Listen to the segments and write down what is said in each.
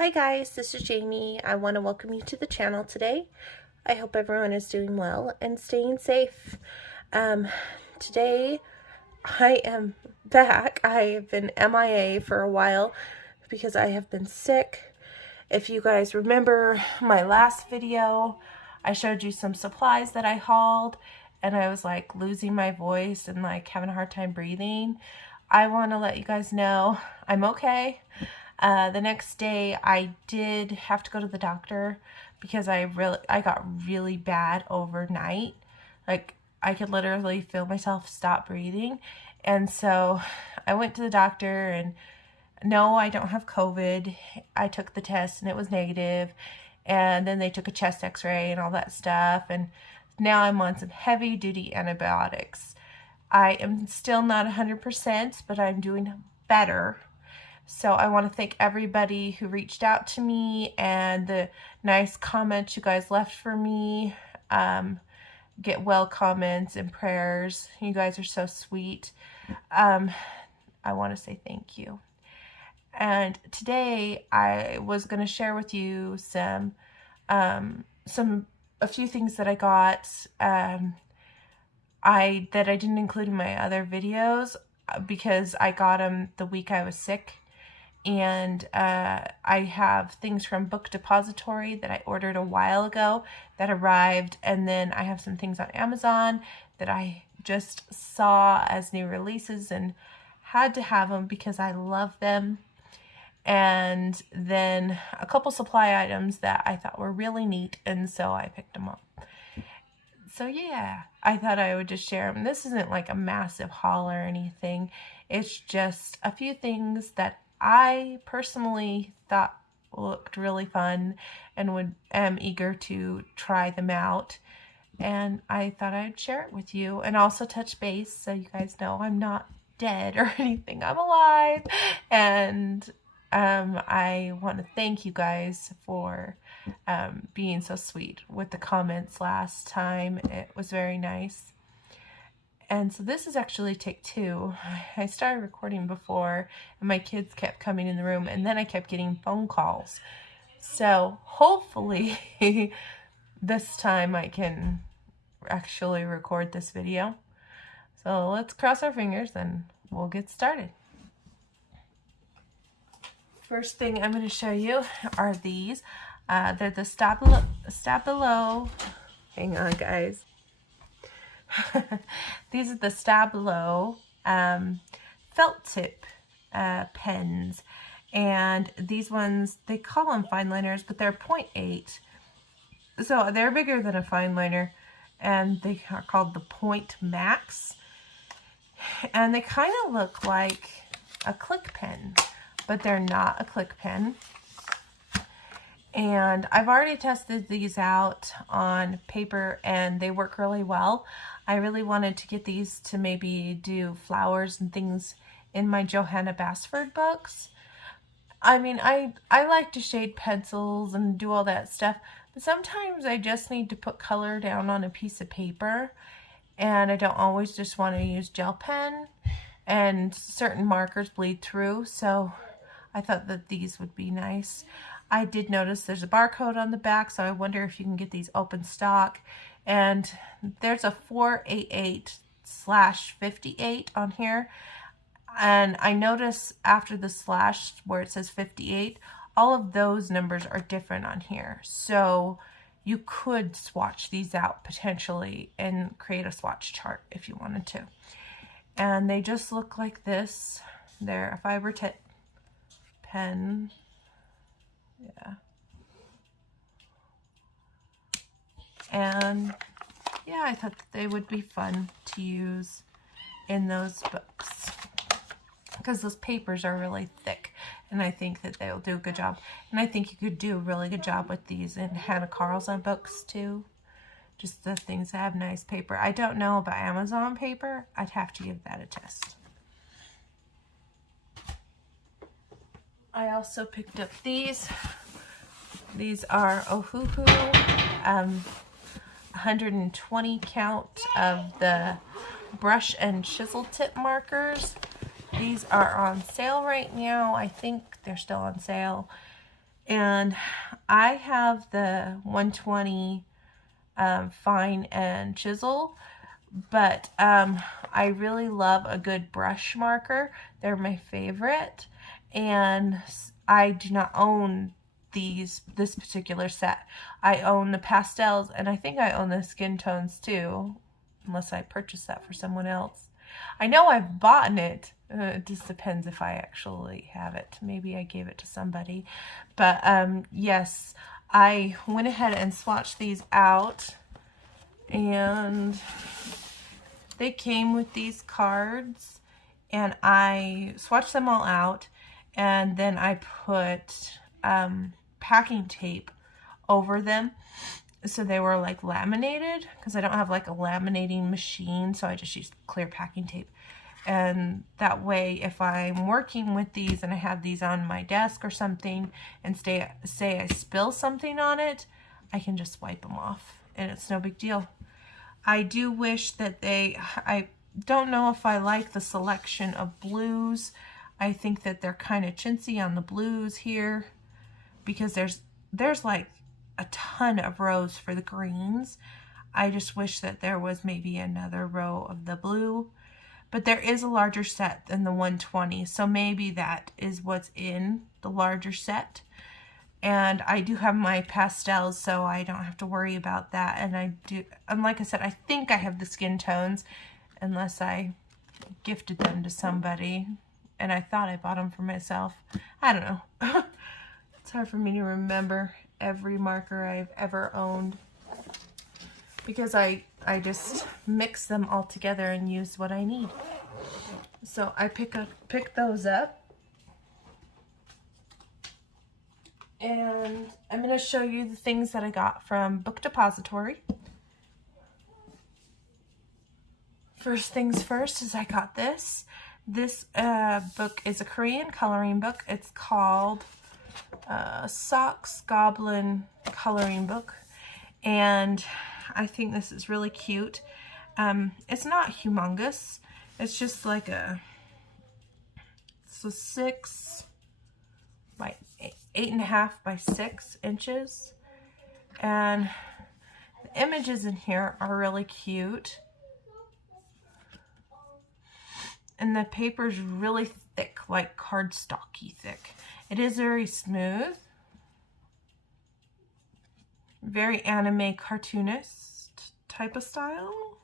Hi guys, this is Jamie. I want to welcome you to the channel today. I hope everyone is doing well and staying safe. Today I am back. I have been MIA for a while because I have been sick. If you guys remember my last video, I showed you some supplies that I hauled and I was like losing my voice and like having a hard time breathing. I want to let you guys know I'm okay. The next day I did have to go to the doctor because I got really bad overnight. Like I could literally feel myself stop breathing. And so I went to the doctor and no, I don't have COVID. I took the test and it was negative. And then they took a chest x-ray and all that stuff. And now I'm on some heavy duty antibiotics. I am still not 100%, but I'm doing better. So I want to thank everybody who reached out to me and the nice comments you guys left for me. Get well comments and prayers. You guys are so sweet. I want to say thank you. And today I was going to share with you a few things that I got that I didn't include in my other videos because I got them the week I was sick. And I have things from Book Depository that I ordered a while ago that arrived, and then I have some things on Amazon that I just saw as new releases and had to have them because I love them. And then a couple supply items that I thought were really neat, and so I picked them up. So yeah, I thought I would just share them. This isn't like a massive haul or anything. It's just a few things that I personally thought looked really fun and am eager to try them out. And I thought I'd share it with you and also touch base so you guys know I'm not dead or anything. I'm alive. And I want to thank you guys for being so sweet with the comments last time. It was very nice. And so this is actually take 2. I started recording before and my kids kept coming in the room and then I kept getting phone calls. So hopefully this time I can actually record this video. So let's cross our fingers and we'll get started. First thing I'm going to show you are these. They're the Stabilo. Hang on, guys. These are the Stabilo felt tip pens, and these ones, they call them fine liners, but they're 0.8, so they're bigger than a fine liner, and they are called the Point Max, and they kind of look like a click pen, but they're not a click pen. And I've already tested these out on paper and they work really well. I really wanted to get these to maybe do flowers and things in my Johanna Basford books. I mean, I like to shade pencils and do all that stuff, but sometimes I just need to put color down on a piece of paper and I don't always just want to use gel pen, and certain markers bleed through, so I thought that these would be nice. I did notice there's a barcode on the back, so I wonder if you can get these open stock. And there's a 488/58 on here. And I notice after the slash where it says 58, all of those numbers are different on here. So you could swatch these out potentially and create a swatch chart if you wanted to. And they just look like this. They're a fiber tip pen. Yeah. And yeah, I thought that they would be fun to use in those books because those papers are really thick and I think that they'll do a good job. And I think you could do a really good job with these in Hannah Carlson books too. Just the things that have nice paper. I don't know about Amazon paper. I'd have to give that a test. I also picked up these. These are Ohuhu, 120 count of the brush and chisel tip markers. These are on sale right now. I think they're still on sale. And I have the 120 fine and chisel, but I really love a good brush marker. They're my favorite, and I do not own this particular set. I own the pastels, and I think I own the skin tones too, unless I purchased that for someone else. I know I've bought it. It just depends if I actually have it. Maybe I gave it to somebody. But yes, I went ahead and swatched these out, and they came with these cards, and I swatched them all out, and then I put packing tape over them so they were like laminated, because I don't have like a laminating machine, so I just use clear packing tape. And that way, if I'm working with these and I have these on my desk or something, and say I spill something on it, I can just wipe them off and it's no big deal. I do wish that I don't know if I like the selection of blues. I think that they're kind of chintzy on the blues here, because there's like a ton of rows for the greens. I just wish that there was maybe another row of the blue, but there is a larger set than the 120, so maybe that is what's in the larger set. And I do have my pastels, so I don't have to worry about that. And like I said, I think I have the skin tones, unless I gifted them to somebody and I thought I bought them for myself. I don't know. It's hard for me to remember every marker I've ever owned, because I just mix them all together and use what I need. So I pick those up, and I'm going to show you the things that I got from Book Depository. First things first is I got this. This book is a Korean coloring book. It's called Socks Goblin Coloring Book, and I think this is really cute. It's not humongous. It's just like it's a 6 by 8.5 by 6 inches, and the images in here are really cute. And the paper's really thick, like cardstocky thick. It is very smooth. Very anime cartoonist type of style.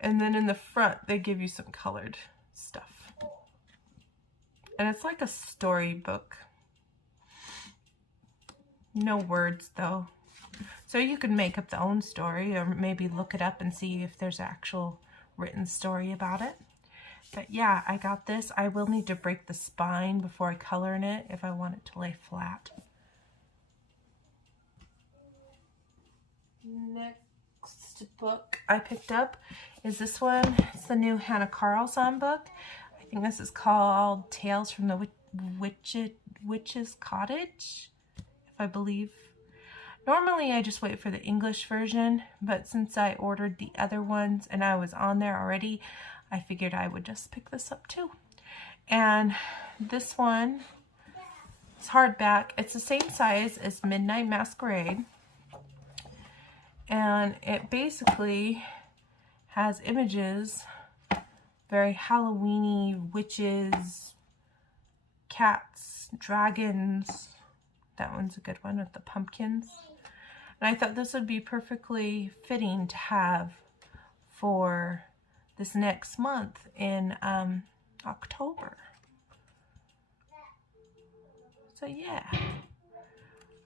And then in the front, they give you some colored stuff. And it's like a storybook. No words though. So you can make up the own story, or maybe look it up and see if there's an actual written story about it. But yeah, I got this. I will need to break the spine before I color in it if I want it to lay flat. Next book I picked up is this one. It's the new Hannah Carlson book. I think this is called Tales from the Witch's Cottage, if I believe. Normally I just wait for the English version, but since I ordered the other ones and I was on there already, I figured I would just pick this up too. And this one is hardback. It's the same size as Midnight Masquerade. And it basically has images, very Halloween-y, witches, cats, dragons. That one's a good one with the pumpkins. And I thought this would be perfectly fitting to have for this next month in October. So yeah,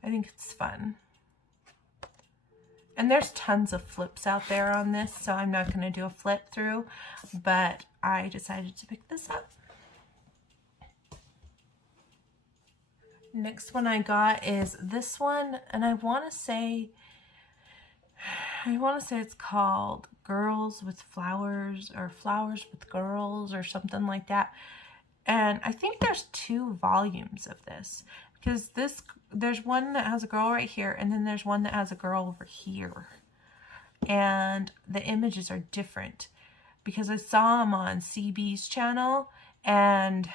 I think it's fun. And there's tons of flips out there on this, so I'm not going to do a flip through, but I decided to pick this up. Next one I got is this one, and I want to say it's called Girls with Flowers, or Flowers with Girls, or something like that. And I think there's 2 volumes of this, because there's one that has a girl right here, and then there's one that has a girl over here. And the images are different, because I saw them on CB's channel, and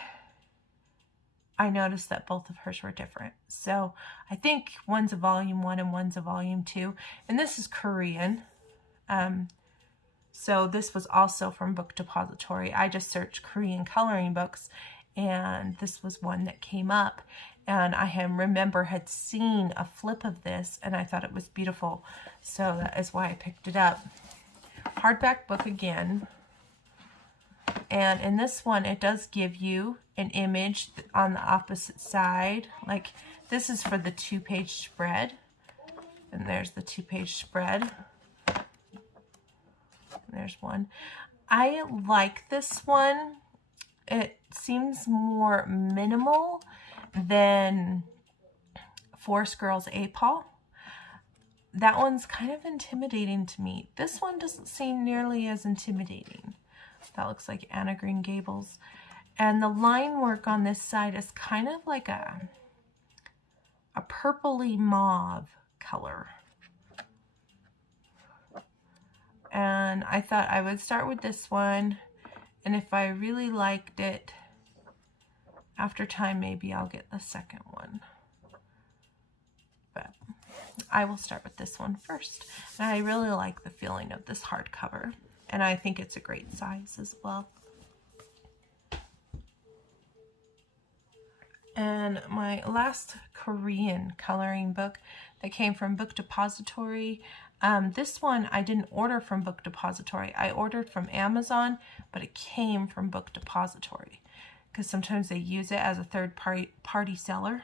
I noticed that both of hers were different. So I think one's a volume 1 and one's a volume 2. And this is Korean. So this was also from Book Depository. I just searched Korean coloring books, and this was one that came up. And I had seen a flip of this, and I thought it was beautiful. So that is why I picked it up. Hardback book again. And in this one, it does give you an image on the opposite side. Like, this is for the 2-page spread. And there's the 2-page spread. There's one. I like this one. It seems more minimal than Forest Girls A-Paw. That one's kind of intimidating to me. This one doesn't seem nearly as intimidating. That looks like Anna Green Gables. And the line work on this side is kind of like a purpley mauve color. And I thought I would start with this one, and if I really liked it, after time maybe I'll get the second one. But I will start with this one first. And I really like the feeling of this hardcover, and I think it's a great size as well. And my last Korean coloring book that came from Book Depository. This one I didn't order from Book Depository. I ordered from Amazon, but it came from Book Depository because sometimes they use it as a third party seller.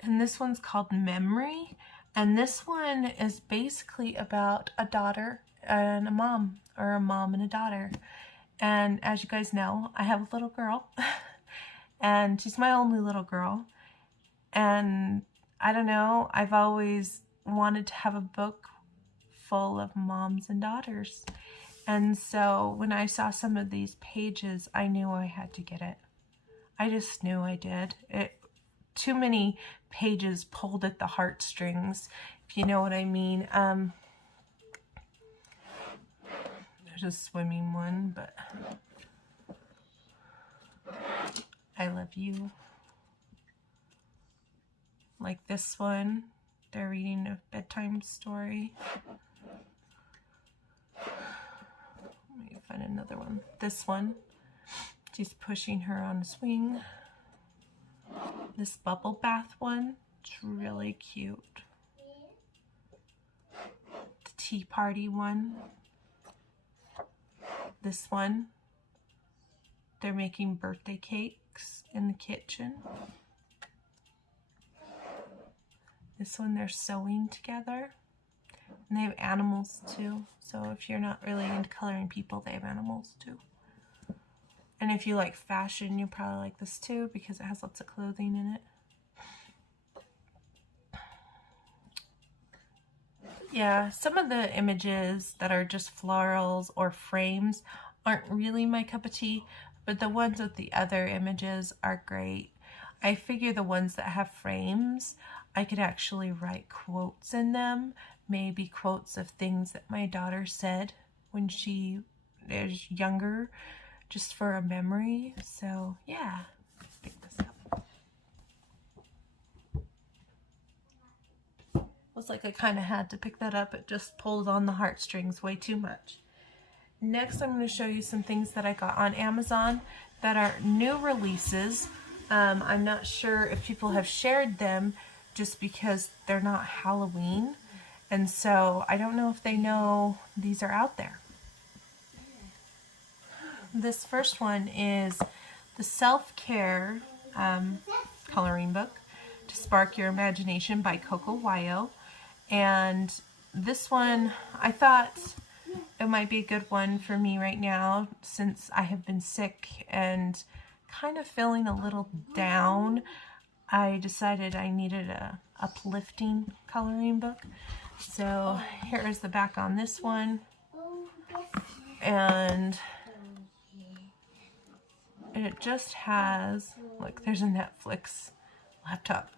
And this one's called Memory. And this one is basically about a daughter and a mom, or a mom and a daughter. And as you guys know, I have a little girl. And she's my only little girl. And I don't know, I've always wanted to have a book full of moms and daughters. And so when I saw some of these pages, I knew I had to get it. I just knew I did. Too many pages pulled at the heartstrings, if you know what I mean. There's a swimming one, but I love you. Like this one, they're reading a bedtime story. Let me find another one. This one, she's pushing her on a swing. This bubble bath one, it's really cute. The tea party one. This one, they're making birthday cakes in the kitchen. This one, they're sewing together. And they have animals too. So if you're not really into coloring people, they have animals too. And if you like fashion, you'll probably like this too because it has lots of clothing in it. Yeah, some of the images that are just florals or frames aren't really my cup of tea, but the ones with the other images are great. I figure the ones that have frames, I could actually write quotes in them, maybe quotes of things that my daughter said when she is younger, just for a memory. So yeah, pick this up. Looks like I kind of had to pick that up. It just pulled on the heartstrings way too much. Next, I'm going to show you some things that I got on Amazon that are new releases. I'm not sure if people have shared them just because they're not Halloween. And so I don't know if they know these are out there. This first one is the Self-Care coloring book to Spark Your Imagination by Coco Wyo. And this one, I thought it might be a good one for me right now since I have been sick and kind of feeling a little down. I decided I needed a uplifting coloring book. So here is the back on this one. And it just has, look, there's a Netflix laptop.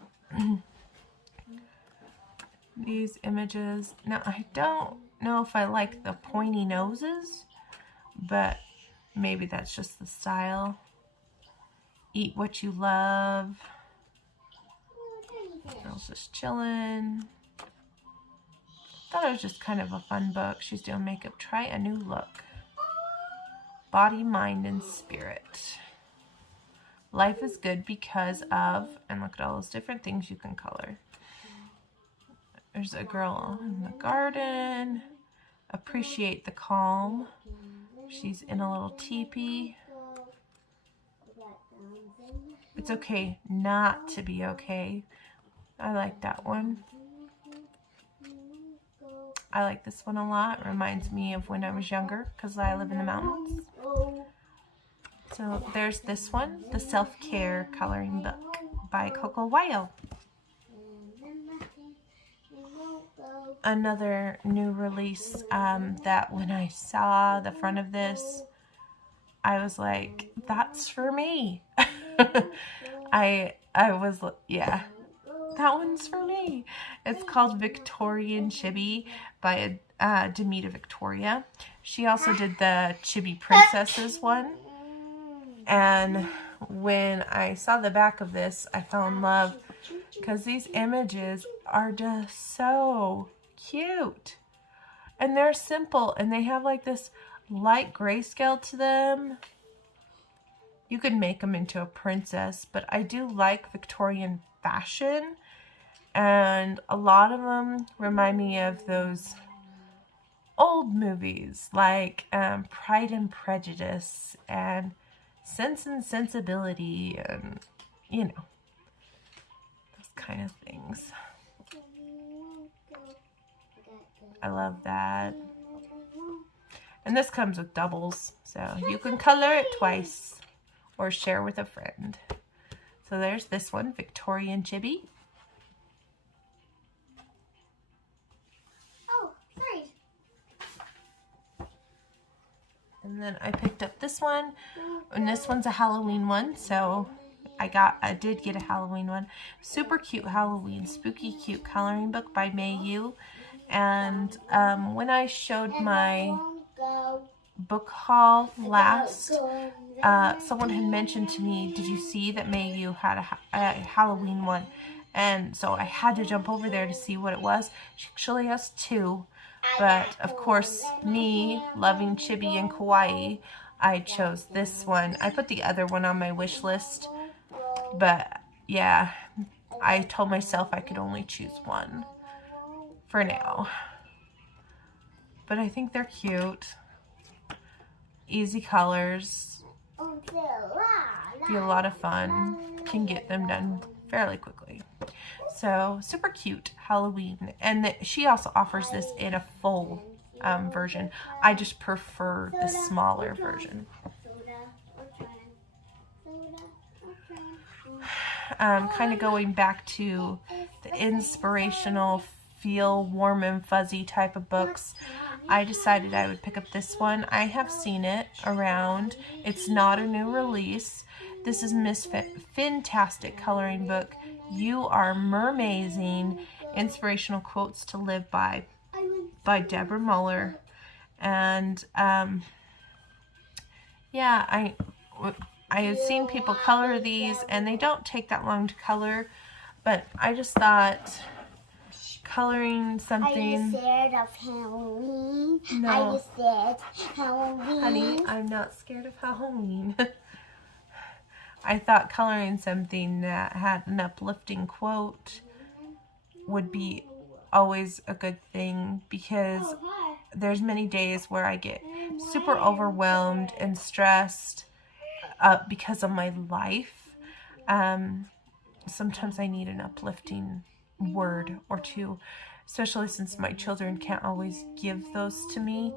These images. Now, I don't know if I like the pointy noses, but maybe that's just the style. Eat What You Love. Girl's just chilling. Thought it was just kind of a fun book. She's doing makeup. Try a new look. Body, Mind, and Spirit. Life is good because of, and look at all those different things you can color. There's a girl in the garden. Appreciate the calm. She's in a little teepee. It's okay not to be okay. I like that one. I like this one a lot. It reminds me of when I was younger because I live in the mountains. So there's this one, the Self-Care Coloring Book by Coco Wyo. Another new release that when I saw the front of this, I was like, that's for me. I was, yeah, that one's for me. It's called Victorian Chibi by Demita Victoria. She also did the Chibi Princesses one. And when I saw the back of this, I fell in love because these images are just so cute. And they're simple and they have like this light grayscale to them. You could make them into a princess, but I do like Victorian fashion. And a lot of them remind me of those old movies like Pride and Prejudice and Sense and Sensibility and, you know, those kind of things. I love that. And this comes with doubles, so you can color it twice or share with a friend. So there's this one, Victorian Chibi. And then I picked up this one, and this one's a Halloween one, so I did get a Halloween one. Super cute Halloween, spooky cute coloring book by May Yu. And when I showed my book haul last, someone had mentioned to me, did you see that May Yu had a Halloween one? And so I had to jump over there to see what it was. She actually has two. But, of course, me loving chibi and kawaii, I chose this one. I put the other one on my wish list. But, yeah, I told myself I could only choose one for now. But I think they're cute. Easy colors. Be a lot of fun. Can get them done fairly quickly. So, super cute Halloween. And she also offers this in a full version. I just prefer the smaller version. Kind of going back to the inspirational, feel warm and fuzzy type of books, I decided I would pick up this one. I have seen it around. It's not a new release. This is Misfit Fintastic Coloring Book. You Are Mermazing. Inspirational Quotes to Live By Deborah Muller. And yeah, I have seen people color these and they don't take that long to color, but I just thought coloring something. Are you scared of Halloween? No. Are you scared of Halloween? Honey, I'm not scared of Halloween. I thought coloring something that had an uplifting quote would be always a good thing, because there's many days where I get super overwhelmed and stressed because of my life. Sometimes I need an uplifting word or two, especially since my children can't always give those to me,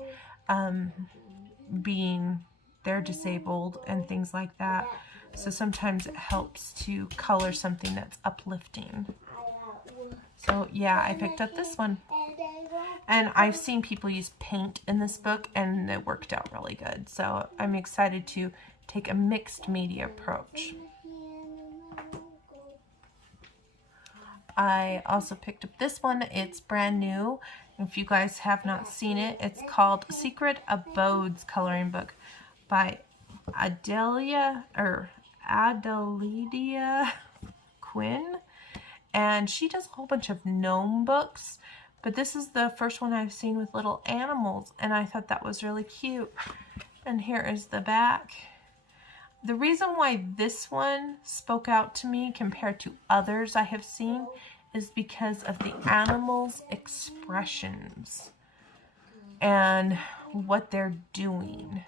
being they're disabled and things like that. So sometimes it helps to color something that's uplifting. So yeah, I picked up this one. And I've seen people use paint in this book and it worked out really good. So I'm excited to take a mixed media approach. I also picked up this one. It's brand new. If you guys have not seen it, it's called Secret Abodes Coloring Book by Adeladia Quinn, and she does a whole bunch of gnome books, but this is the first one I've seen with little animals, and I thought that was really cute. And here is the back. The reason why this one spoke out to me compared to others I have seen is because of the animals' expressions and what they're doing.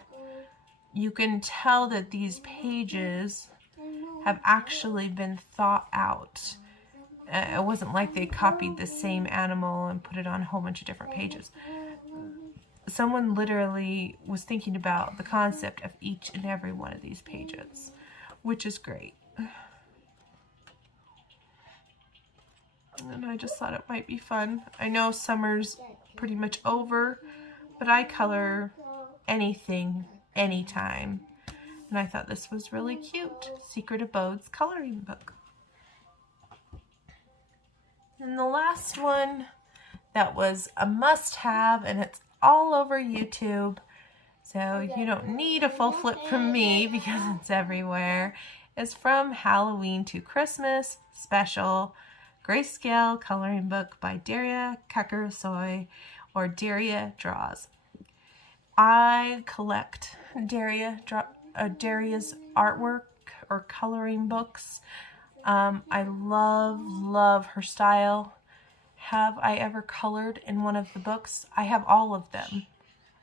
You can tell that these pages have actually been thought out. It wasn't like they copied the same animal and put it on a whole bunch of different pages. Someone literally was thinking about the concept of each and every one of these pages, which is great. And I just thought it might be fun. I know summer's pretty much over, but I color anything, anytime. And I thought this was really cute. Secret Abodes coloring book. And the last one that was a must-have, and it's all over YouTube, so you don't need a full flip from me because it's everywhere, is from Halloween to Christmas Special Grayscale Coloring Book by Daria Kakarasoy, or Daria Draws. I collect Daria's artwork or coloring books. I love her style. Have I ever colored in one of the books? I have all of them.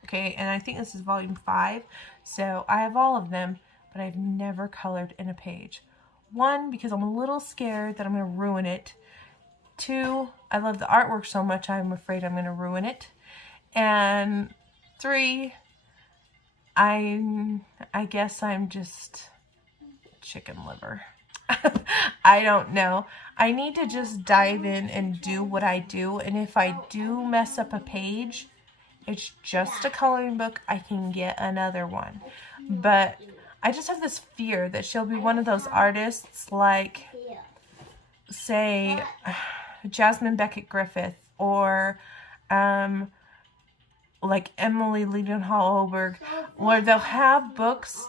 Okay, and I think this is volume 5, so I have all of them, but I've never colored in a page. 1, because I'm a little scared that I'm going to ruin it. 2, I love the artwork so much I'm afraid I'm going to ruin it. And 3, I guess I'm just chicken liver. I don't know. I need to just dive in and do what I do, and if I do mess up a page, it's just a coloring book. I can get another one. But I just have this fear that she'll be one of those artists like, say, Jasmine Beckett Griffith, or like Emily Ledenhall-Oberg, where they'll have books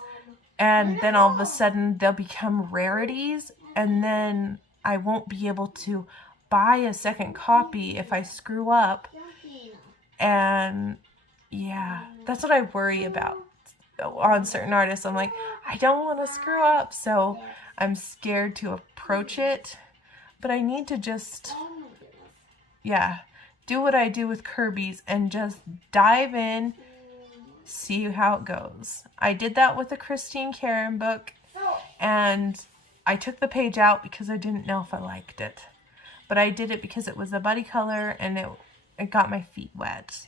and then all of a sudden they'll become rarities, and then I won't be able to buy a second copy if I screw up. And yeah, that's what I worry about on certain artists. I'm like, I don't want to screw up, so I'm scared to approach it. But I need to just, yeah, do what I do with Kirby's and just dive in, see how it goes. I did that with the Christine Karen book, and I took the page out because I didn't know if I liked it. But I did it because it was a buddy color and it got my feet wet.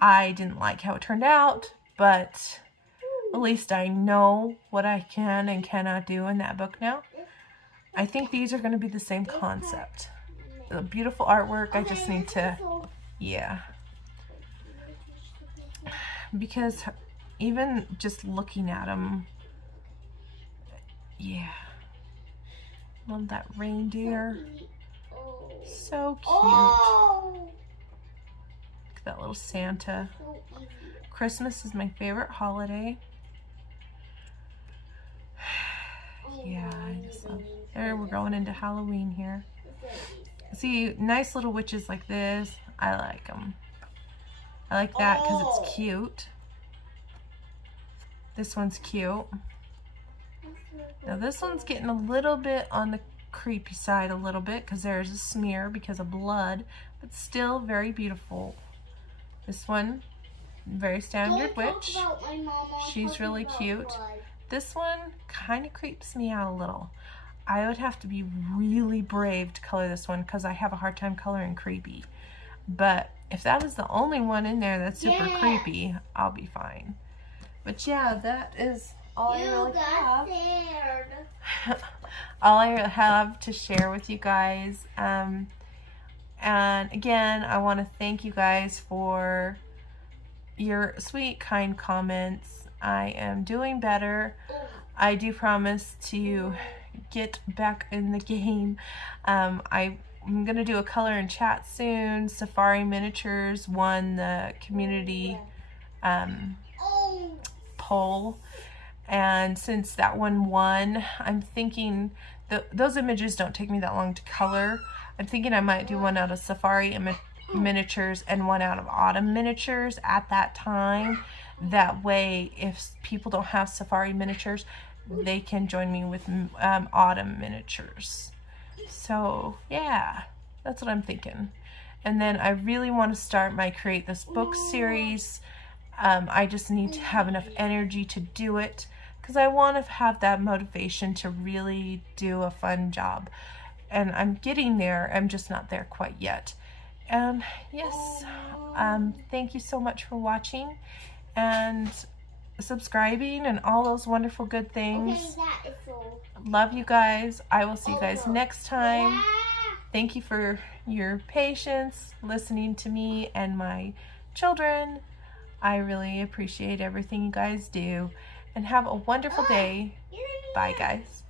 I didn't like how it turned out, but at least I know what I can and cannot do in that book now. I think these are going to be the same concept. The beautiful artwork, I just need to, yeah. Because even just looking at them, yeah. Love that reindeer. So cute. Look at that little Santa. Christmas is my favorite holiday. Yeah, I just love it. There, we're going into Halloween here. See, nice little witches like this. I like them. I like that because it's cute. This one's cute. Now this one's getting a little bit on the creepy side a little bit because there's a smear because of blood, but still very beautiful. This one, very standard witch. She's really cute. This one kind of creeps me out a little. I would have to be really brave to color this one because I have a hard time coloring creepy. But if that is the only one in there that's super creepy, I'll be fine. But yeah, that is all I really have. All I have to share with you guys. And again, I want to thank you guys for your sweet, kind comments. I am doing better. I do promise to get back in the game. I'm going to do a color and chat soon. Safari Miniatures won the community poll, And since that one won, I'm thinking those images don't take me that long to color. I'm thinking I might do one out of Safari miniatures and one out of Autumn miniatures at that time. That way, if people don't have Safari miniatures, they can join me with Autumn miniatures. So yeah, that's what I'm thinking. And then I really want to start my Create This Book series. I just need to have enough energy to do it because I want to have that motivation to really do a fun job. And I'm getting there. I'm just not there quite yet. And yes, thank you so much for watching and subscribing and all those wonderful good things. Love you guys. I will see you guys next time. Thank you for your patience, listening to me and my children. I really appreciate everything you guys do. And have a wonderful day. Bye, guys.